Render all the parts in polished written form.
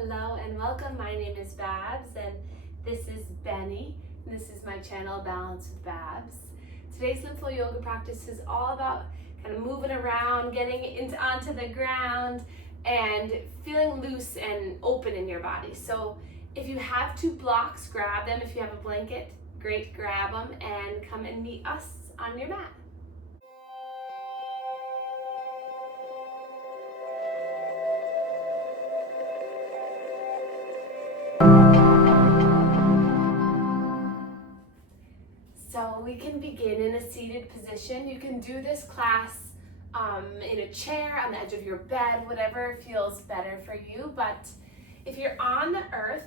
Hello and welcome. My name is Babz and this is Benny. And this is my channel, Balance with Babz. Today's Lymph yoga practice is all about kind of moving around, getting onto the ground, and feeling loose and open in your body. So if you have two blocks, grab them. If you have a blanket, great, grab them and come and meet us on your mat. So we can begin in a seated position. You can do this class in a chair, on the edge of your bed, whatever feels better for you. But if you're on the earth,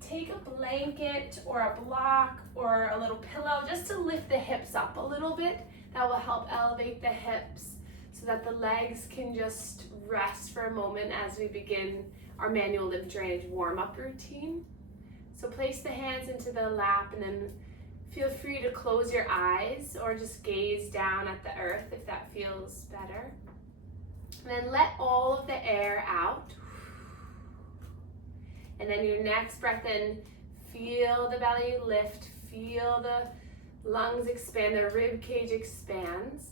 take a blanket or a block or a little pillow just to lift the hips up a little bit. That will help elevate the hips so that the legs can just rest for a moment as we begin our manual lymph drainage warm-up routine. So place the hands into the lap and then feel free to close your eyes or just gaze down at the earth if that feels better. And then let all of the air out. And then your next breath in, feel the belly lift, feel the lungs expand, the rib cage expands.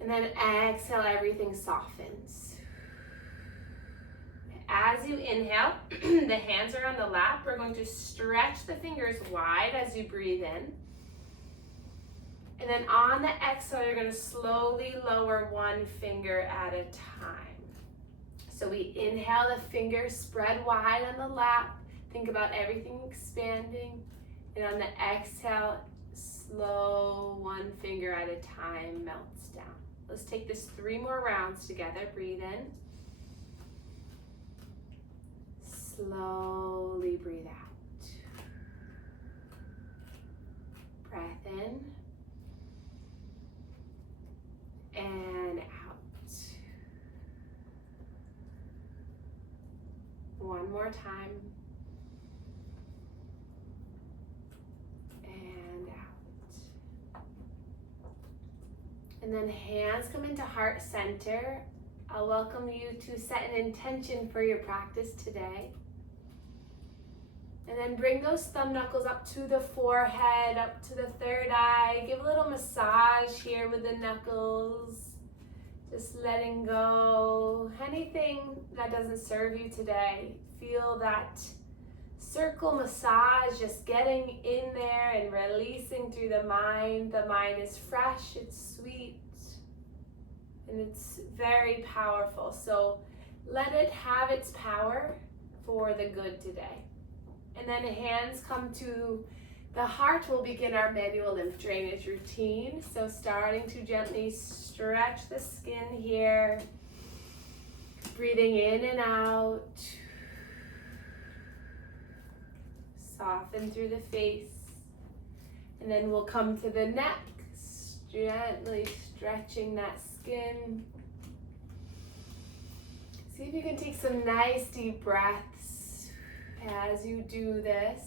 And then exhale, everything softens. As you inhale, the hands are on the lap. We're going to stretch the fingers wide as you breathe in. And then on the exhale, you're going to slowly lower one finger at a time. So we inhale, the fingers spread wide on the lap. Think about everything expanding. And on the exhale, slow, one finger at a time melts down. Let's take this 3 more rounds together. Breathe in. Slowly breathe out. Breath in and out. One more time. And out. And then hands come into heart center. I'll welcome you to set an intention for your practice today. And then bring those thumb knuckles up to the forehead, up to the third eye. Give a little massage here with the knuckles. Just letting go. Anything that doesn't serve you today, feel that circle massage, just getting in there and releasing through the mind. The mind is fresh, it's sweet, and it's very powerful. So let it have its power for the good today. And then hands come to the heart. We'll begin our manual lymph drainage routine. So starting to gently stretch the skin here. Breathing in and out. Soften through the face. And then we'll come to the neck. Gently stretching that skin. See if you can take some nice deep breaths as you do this.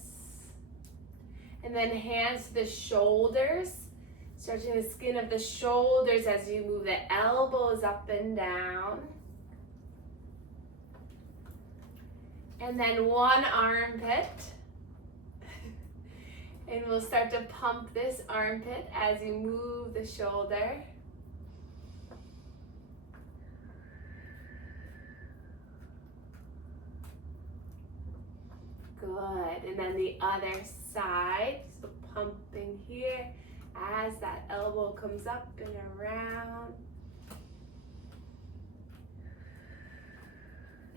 And then hands to the shoulders, stretching the skin of the shoulders as you move the elbows up and down. And then one armpit. And we'll start to pump this armpit as you move the shoulder. Good, and then the other side, so pumping here as that elbow comes up and around.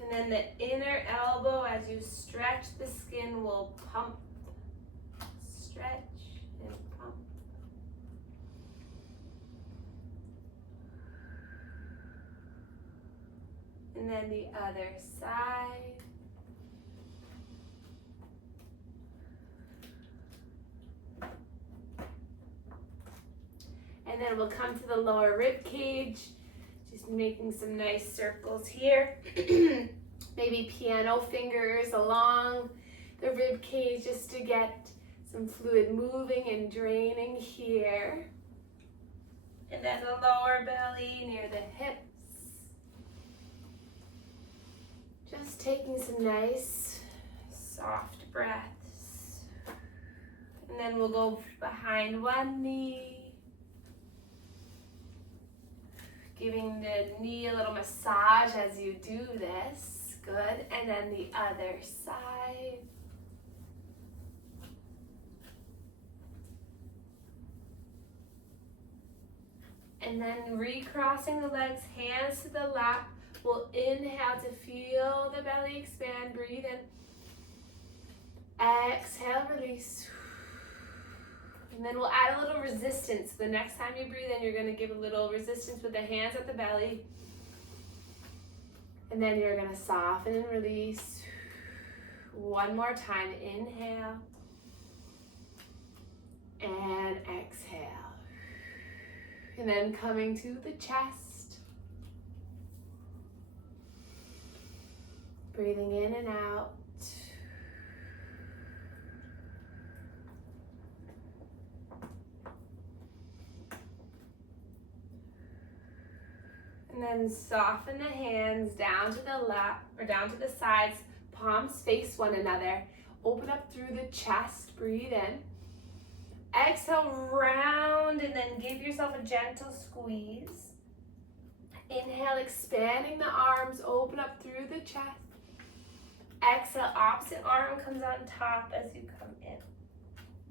And then the inner elbow, as you stretch the skin, will pump, stretch and pump. And then the other side. And then we'll come to the lower rib cage, just making some nice circles here. Maybe piano fingers along the rib cage just to get some fluid moving and draining here. And then the lower belly near the hips. Just taking some nice, soft breaths. And then we'll go behind one knee. Giving the knee a little massage as you do this. Good. And then the other side. And then recrossing the legs, hands to the lap. We'll inhale to feel the belly expand. Breathe in. Exhale, release. And then we'll add a little resistance. The next time you breathe in, you're going to give a little resistance with the hands at the belly. And then you're going to soften and release. One more time. Inhale. And exhale. And then coming to the chest. Breathing in and out. And then soften the hands down to the lap or down to the sides. Palms face one another. Open up through the chest. Breathe in. Exhale, round, and then give yourself a gentle squeeze. Inhale, expanding the arms, open up through the chest. Exhale, opposite arm comes on top as you come in.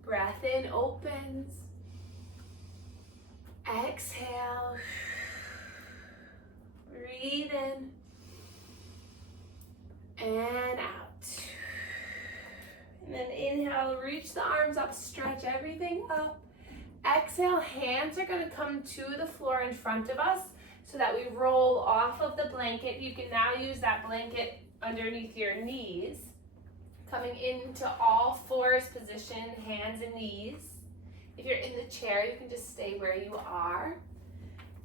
Breath in, opens. Exhale. Breathe in. And out. And then inhale, reach the arms up, stretch everything up. Exhale, hands are going to come to the floor in front of us so that we roll off of the blanket. You can now use that blanket underneath your knees. Coming into all fours position, hands and knees. If you're in the chair, you can just stay where you are.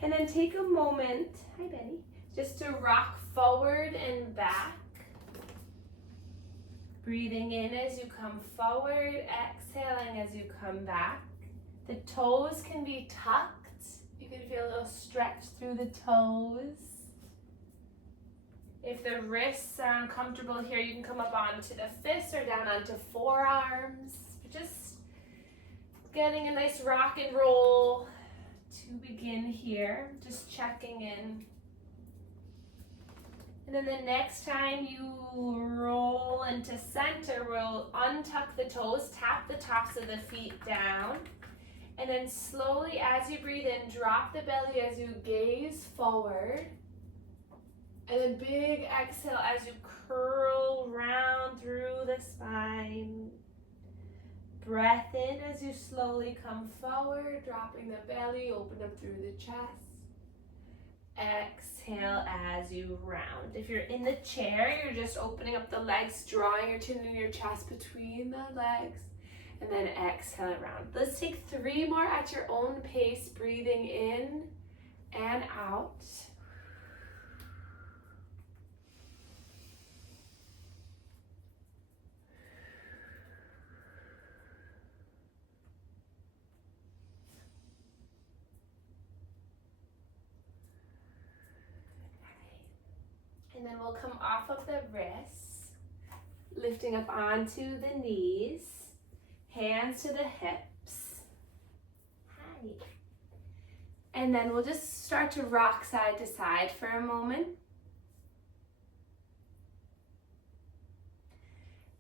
And then take a moment, hi Betty, just to rock forward and back. Breathing in as you come forward, exhaling as you come back. The toes can be tucked. You can feel a little stretch through the toes. If the wrists are uncomfortable here, you can come up onto the fists or down onto forearms. Just getting a nice rock and roll to begin here. Just checking in. And then the next time you roll into center, we'll untuck the toes, tap the tops of the feet down. And then slowly as you breathe in, drop the belly as you gaze forward. And then big exhale as you curl round through the spine. Breath in as you slowly come forward, dropping the belly, open up through the chest. Exhale as you round. If you're in the chair, you're just opening up the legs, drawing your chin and your chest between the legs, and then exhale around. Let's take 3 more at your own pace, breathing in and out. And then we'll come off of the wrists, lifting up onto the knees, hands to the hips. Hi. And then we'll just start to rock side to side for a moment.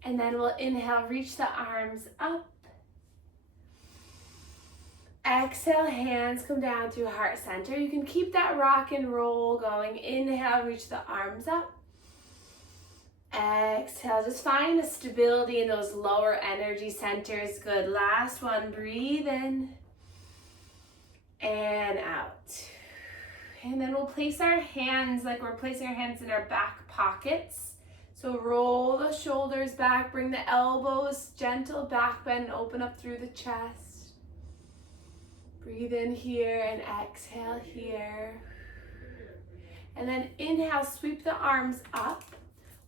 And then we'll inhale, reach the arms up. Exhale, hands come down through heart center. You can keep that rock and roll going. Inhale, reach the arms up. Exhale, just find the stability in those lower energy centers. Good. Last one, breathe in and out. And then we'll place our hands like we're placing our hands in our back pockets. So roll the shoulders back, bring the elbows, gentle back bend, open up through the chest. Breathe in here and exhale here. And then inhale, sweep the arms up.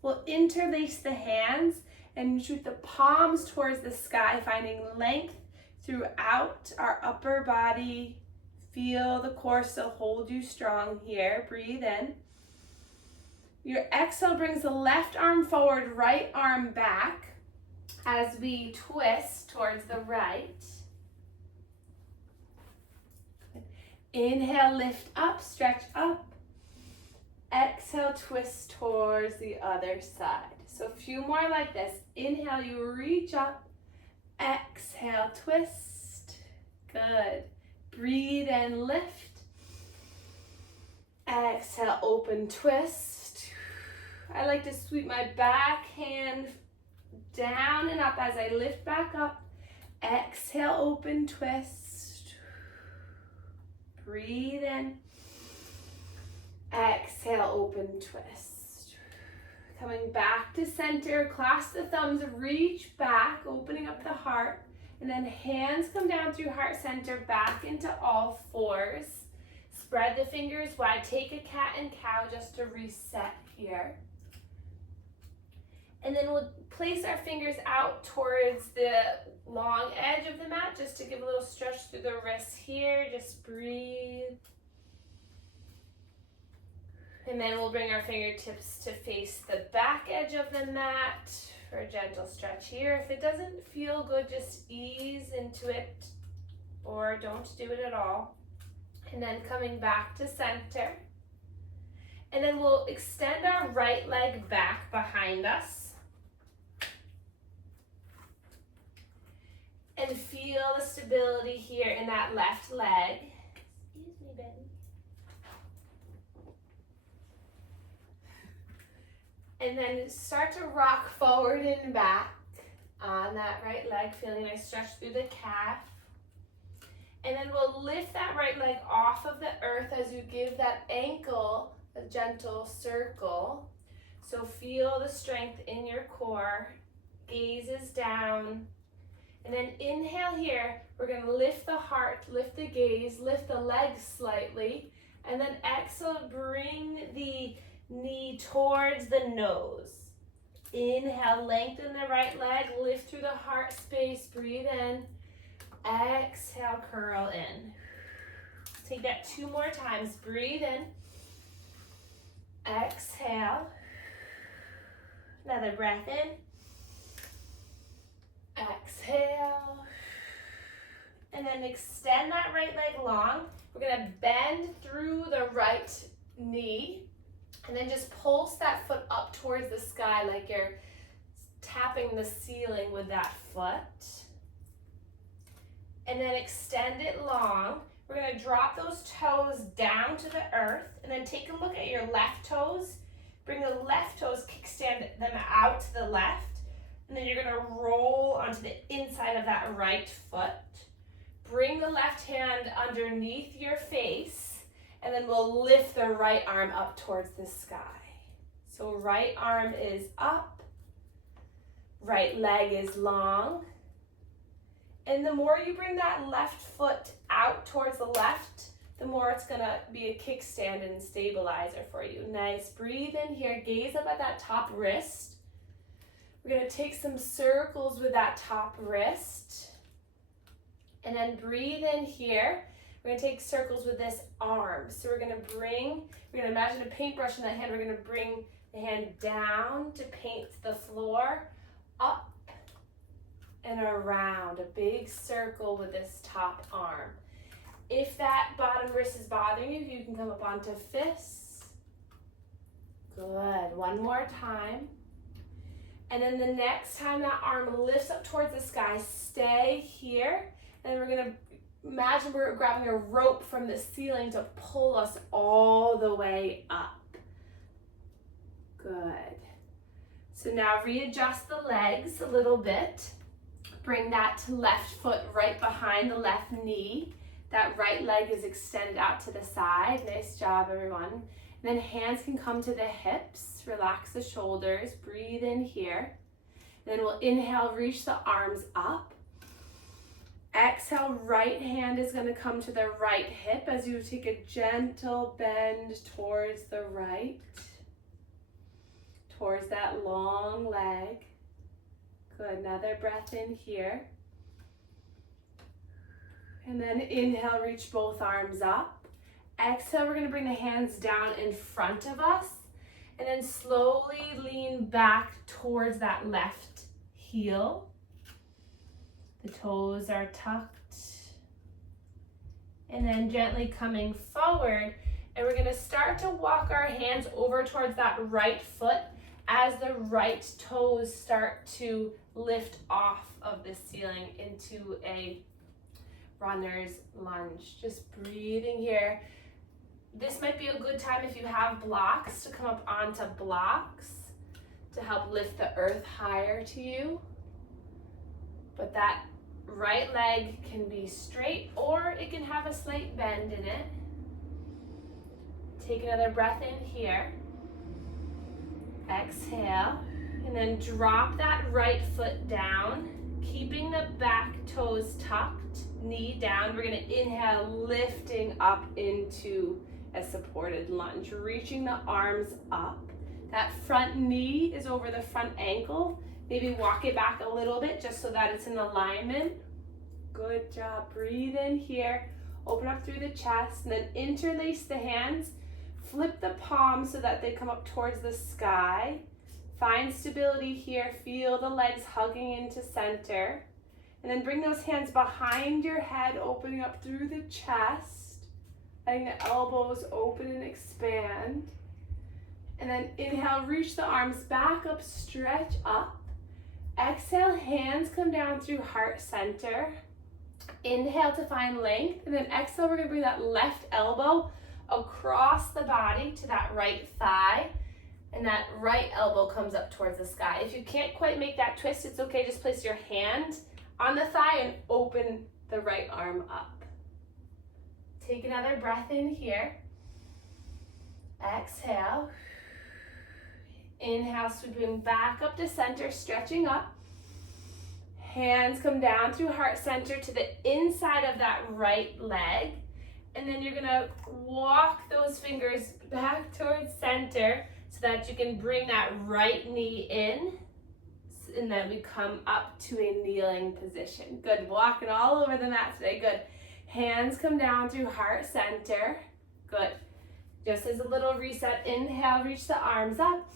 We'll interlace the hands and shoot the palms towards the sky, finding length throughout our upper body. Feel the core still hold you strong here. Breathe in. Your exhale brings the left arm forward, right arm back as we twist towards the right. Inhale, lift up, stretch up. Exhale, twist towards the other side. So a few more like this. Inhale, you reach up. Exhale, twist. Good. Breathe and lift. Exhale, open, twist. I like to sweep my back hand down and up as I lift back up. Exhale, open, twist. Breathe in. Exhale, open, twist. Coming back to center, clasp the thumbs, reach back, opening up the heart, and then hands come down through heart center, back into all fours. Spread the fingers wide, take a cat and cow just to reset here. And then we'll place our fingers out towards the long edge of the mat just to give a little stretch through the wrists here. Just breathe. And then we'll bring our fingertips to face the back edge of the mat for a gentle stretch here. If it doesn't feel good, just ease into it or don't do it at all. And then coming back to center. And then we'll extend our right leg back behind us. And feel the stability here in that left leg. Excuse me, baby. And then start to rock forward and back on that right leg, feeling a nice stretch through the calf. And then we'll lift that right leg off of the earth as you give that ankle a gentle circle. So feel the strength in your core. Gaze is down. And then inhale here, we're gonna lift the heart, lift the gaze, lift the legs slightly, and then exhale, bring the knee towards the nose. Inhale, lengthen the right leg, lift through the heart space, breathe in. Exhale, curl in. Take that 2 more times, breathe in. Exhale. Another breath in. Exhale. And then extend that right leg long. We're gonna bend through the right knee and then just pulse that foot up towards the sky like you're tapping the ceiling with that foot. And then extend it long. We're gonna drop those toes down to the earth and then take a look at your left toes. Bring the left toes, kickstand them out to the left. And then you're gonna roll onto the inside of that right foot. Bring the left hand underneath your face, and then we'll lift the right arm up towards the sky. So right arm is up, right leg is long. And the more you bring that left foot out towards the left, the more it's gonna be a kickstand and stabilizer for you. Nice, breathe in here, gaze up at that top wrist. We're gonna take some circles with that top wrist. And then breathe in here. We're gonna take circles with this arm. So we're gonna imagine a paintbrush in that hand. We're gonna bring the hand down to paint the floor, up and around, a big circle with this top arm. If that bottom wrist is bothering you, you can come up onto fists. Good, 1 more time. And then the next time that arm lifts up towards the sky, stay here. And we're gonna imagine we're grabbing a rope from the ceiling to pull us all the way up. Good. So now readjust the legs a little bit. Bring that left foot right behind the left knee. That right leg is extended out to the side. Nice job, everyone. And then hands can come to the hips. Relax the shoulders. Breathe in here. And then we'll inhale, reach the arms up. Exhale, right hand is going to come to the right hip as you take a gentle bend towards the right, towards that long leg. Good, another breath in here. And then inhale, reach both arms up. Exhale, we're going to bring the hands down in front of us. And then slowly lean back towards that left heel. The toes are tucked. And then gently coming forward, and we're going to start to walk our hands over towards that right foot as the right toes start to lift off of the ceiling into a runner's lunge. Just breathing here. This might be a good time if you have blocks to come up onto blocks to help lift the earth higher to you. But that right leg can be straight or it can have a slight bend in it. Take another breath in here. Exhale. And then drop that right foot down, keeping the back toes tucked, knee down. We're going to inhale, lifting up into a supported lunge, reaching the arms up. That front knee is over the front ankle. Maybe walk it back a little bit just so that it's in alignment. Good job. Breathe in here. Open up through the chest and then interlace the hands. Flip the palms so that they come up towards the sky. Find stability here. Feel the legs hugging into center. And then bring those hands behind your head, opening up through the chest. Letting the elbows open and expand. And then inhale, reach the arms back up, stretch up. Exhale, hands come down through heart center. Inhale to find length. And then exhale, we're going to bring that left elbow across the body to that right thigh. And that right elbow comes up towards the sky. If you can't quite make that twist, it's okay. Just place your hand on the thigh and open the right arm up. Take another breath in here. Exhale. Inhale, sweeping back up to center, stretching up. Hands come down through heart center to the inside of that right leg. And then you're gonna walk those fingers back towards center so that you can bring that right knee in. And then we come up to a kneeling position. Good, walking all over the mat today, good. Hands come down through heart center, good. Just as a little reset, inhale, reach the arms up.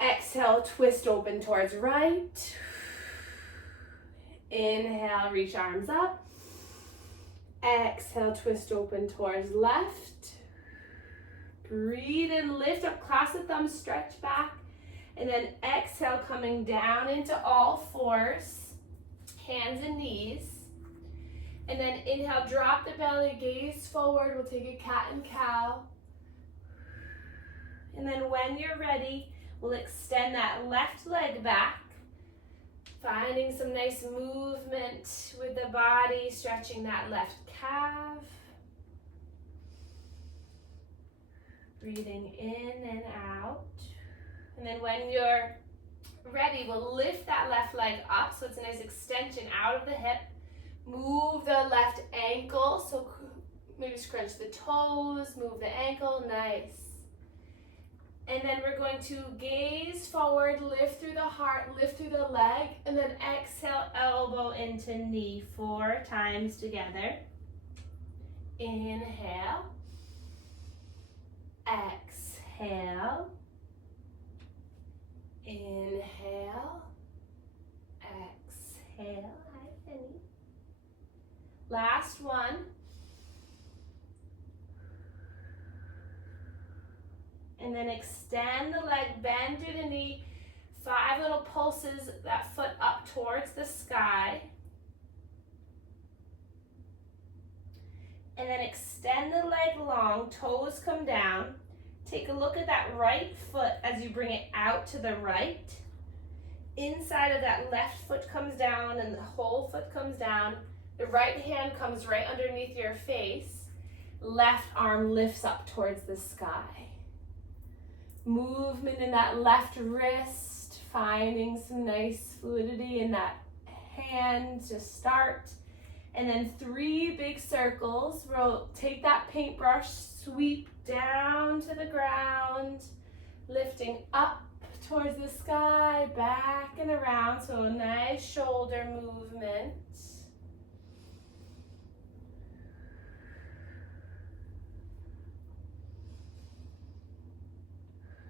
Exhale, twist open towards right. Inhale, reach arms up. Exhale, twist open towards left. Breathe and lift up, clasp the thumbs, stretch back. And then exhale, coming down into all fours, hands and knees. And then inhale, drop the belly, gaze forward. We'll take a cat and cow. And then when you're ready, we'll extend that left leg back, finding some nice movement with the body, stretching that left calf. Breathing in and out. And then when you're ready, we'll lift that left leg up so it's a nice extension out of the hip. Move the left ankle, so maybe scrunch the toes, move the ankle, nice. And then we're going to gaze forward, lift through the heart, lift through the leg, and then exhale, elbow into knee 4 times together. Inhale. Exhale. Inhale. Exhale. Hi, Penny. Last one. And then extend the leg, bend through the knee, 5 little pulses, that foot up towards the sky. And then extend the leg long, toes come down. Take a look at that right foot as you bring it out to the right. Inside of that left foot comes down and the whole foot comes down. The right hand comes right underneath your face. Left arm lifts up towards the sky. Movement in that left wrist, finding some nice fluidity in that hand to start. And then 3 big circles. We'll take that paintbrush, sweep down to the ground, lifting up towards the sky, back and around. So a nice shoulder movement.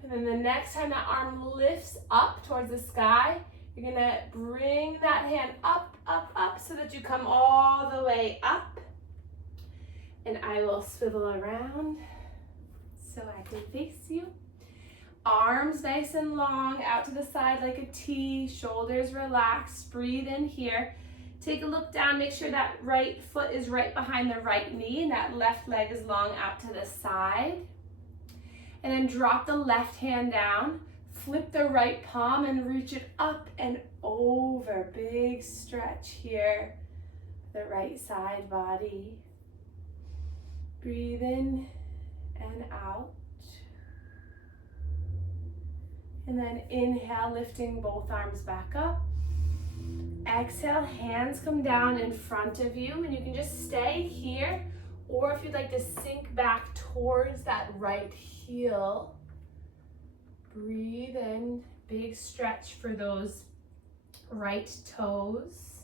And then the next time that arm lifts up towards the sky, you're gonna bring that hand up, up, up so that you come all the way up. And I will swivel around so I can face you. Arms nice and long, out to the side like a T, shoulders relaxed, breathe in here. Take a look down, make sure that right foot is right behind the right knee and that left leg is long out to the side. And then drop the left hand down, flip the right palm and reach it up and over. Big stretch here, the right side body. Breathe in and out. And then inhale, lifting both arms back up. Exhale, hands come down in front of you, and you can just stay here, or if you'd like to sink back towards that right heel, breathe in, big stretch for those right toes.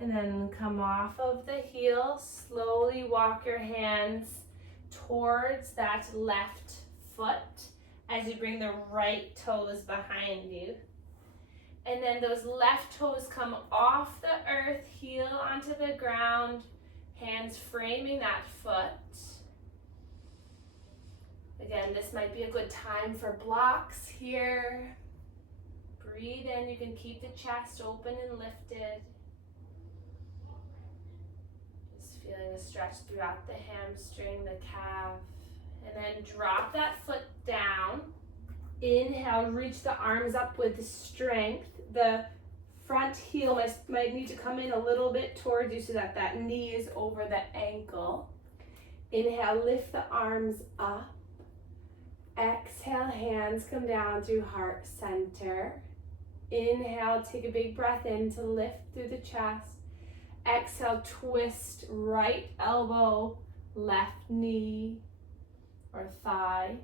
And then come off of the heel, slowly walk your hands towards that left foot as you bring the right toes behind you. And then those left toes come off the earth, heel onto the ground, hands framing that foot. Again, this might be a good time for blocks here. Breathe in, you can keep the chest open and lifted. Just feeling a stretch throughout the hamstring, the calf. And then drop that foot down. Inhale, reach the arms up with strength. The front heel might need to come in a little bit towards you so that that knee is over the ankle. Inhale, lift the arms up. Exhale, hands come down through heart center. Inhale, take a big breath in to lift through the chest. Exhale, twist right elbow, left knee or thigh.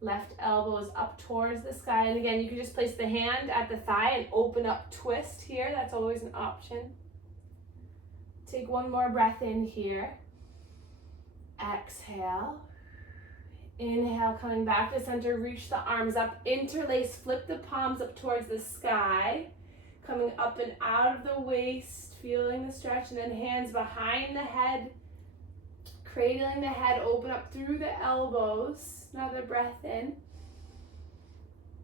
Left elbow is up towards the sky. And again, you can just place the hand at the thigh and open up, twist here. That's always an option. Take one more breath in here. Exhale. Inhale, coming back to center, reach the arms up, interlace, flip the palms up towards the sky. Coming up and out of the waist, feeling the stretch, and then hands behind the head. Cradling the head, open up through the elbows. Another breath in.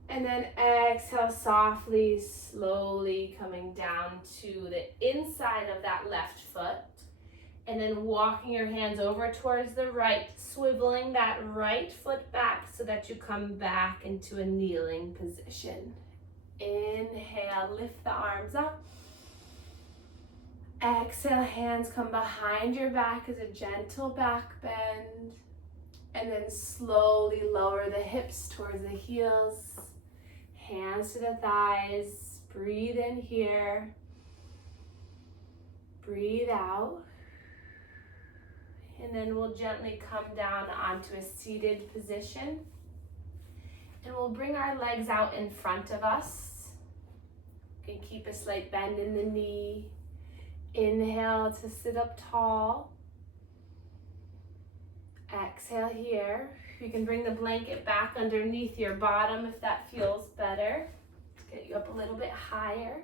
And then exhale softly, slowly coming down to the inside of that left foot. And then walking your hands over towards the right, swiveling that right foot back so that you come back into a kneeling position. Inhale, lift the arms up. Exhale, hands come behind your back as a gentle back bend. And then slowly lower the hips towards the heels. Hands to the thighs. Breathe in here. Breathe out. And then we'll gently come down onto a seated position. And we'll bring our legs out in front of us. You can keep a slight bend in the knee. Inhale to sit up tall. Exhale here. You can bring the blanket back underneath your bottom if that feels better. Get you up a little bit higher.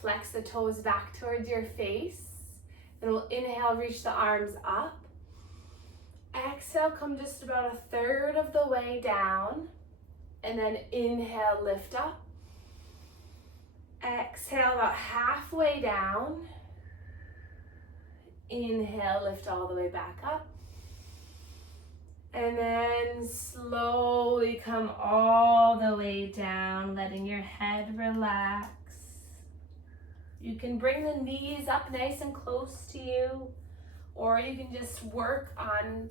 Flex the toes back towards your face. Then we'll inhale, reach the arms up. Exhale, come just about a third of the way down. And then inhale, lift up. Exhale, about halfway down. Inhale, lift all the way back up. And then slowly come all the way down, letting your head relax. You can bring the knees up nice and close to you, or you can just work on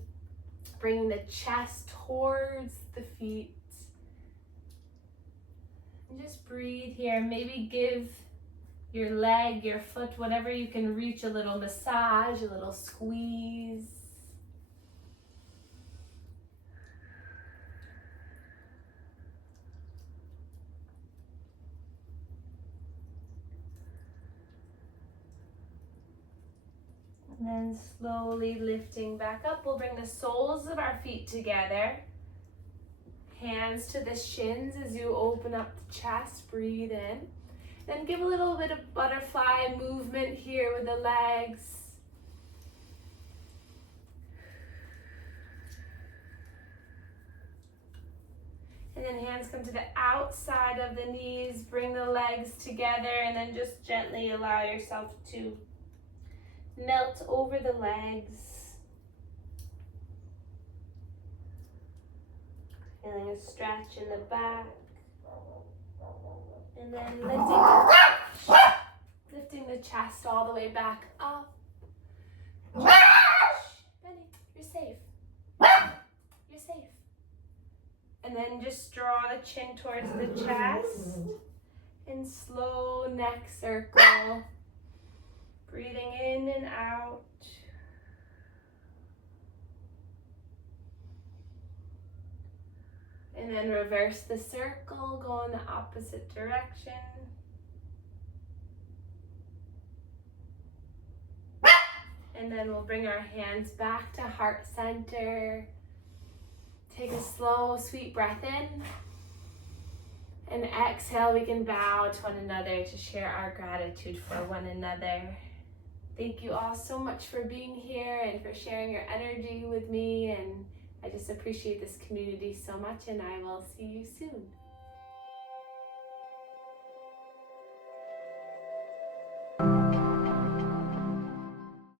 bringing the chest towards the feet. And just breathe here. Maybe give your leg, your foot, whatever you can reach, a little massage, a little squeeze. then slowly lifting back up. We'll bring the soles of our feet together. Hands to the shins as you open up the chest, breathe in. Then give a little bit of butterfly movement here with the legs. And then hands come to the outside of the knees, bring the legs together, and then just gently allow yourself to melt over the legs. Feeling a stretch in the back. And then lifting the chest all the way back up. Benny, you're safe. You're safe. And then just draw the chin towards the chest. And slow neck circle. Breathing in and out. And then reverse the circle, go in the opposite direction. And then we'll bring our hands back to heart center. Take a slow, sweet breath in. And exhale, we can bow to one another to share our gratitude for one another. Thank you all so much for being here and for sharing your energy with me. And I just appreciate this community so much, and I will see you soon.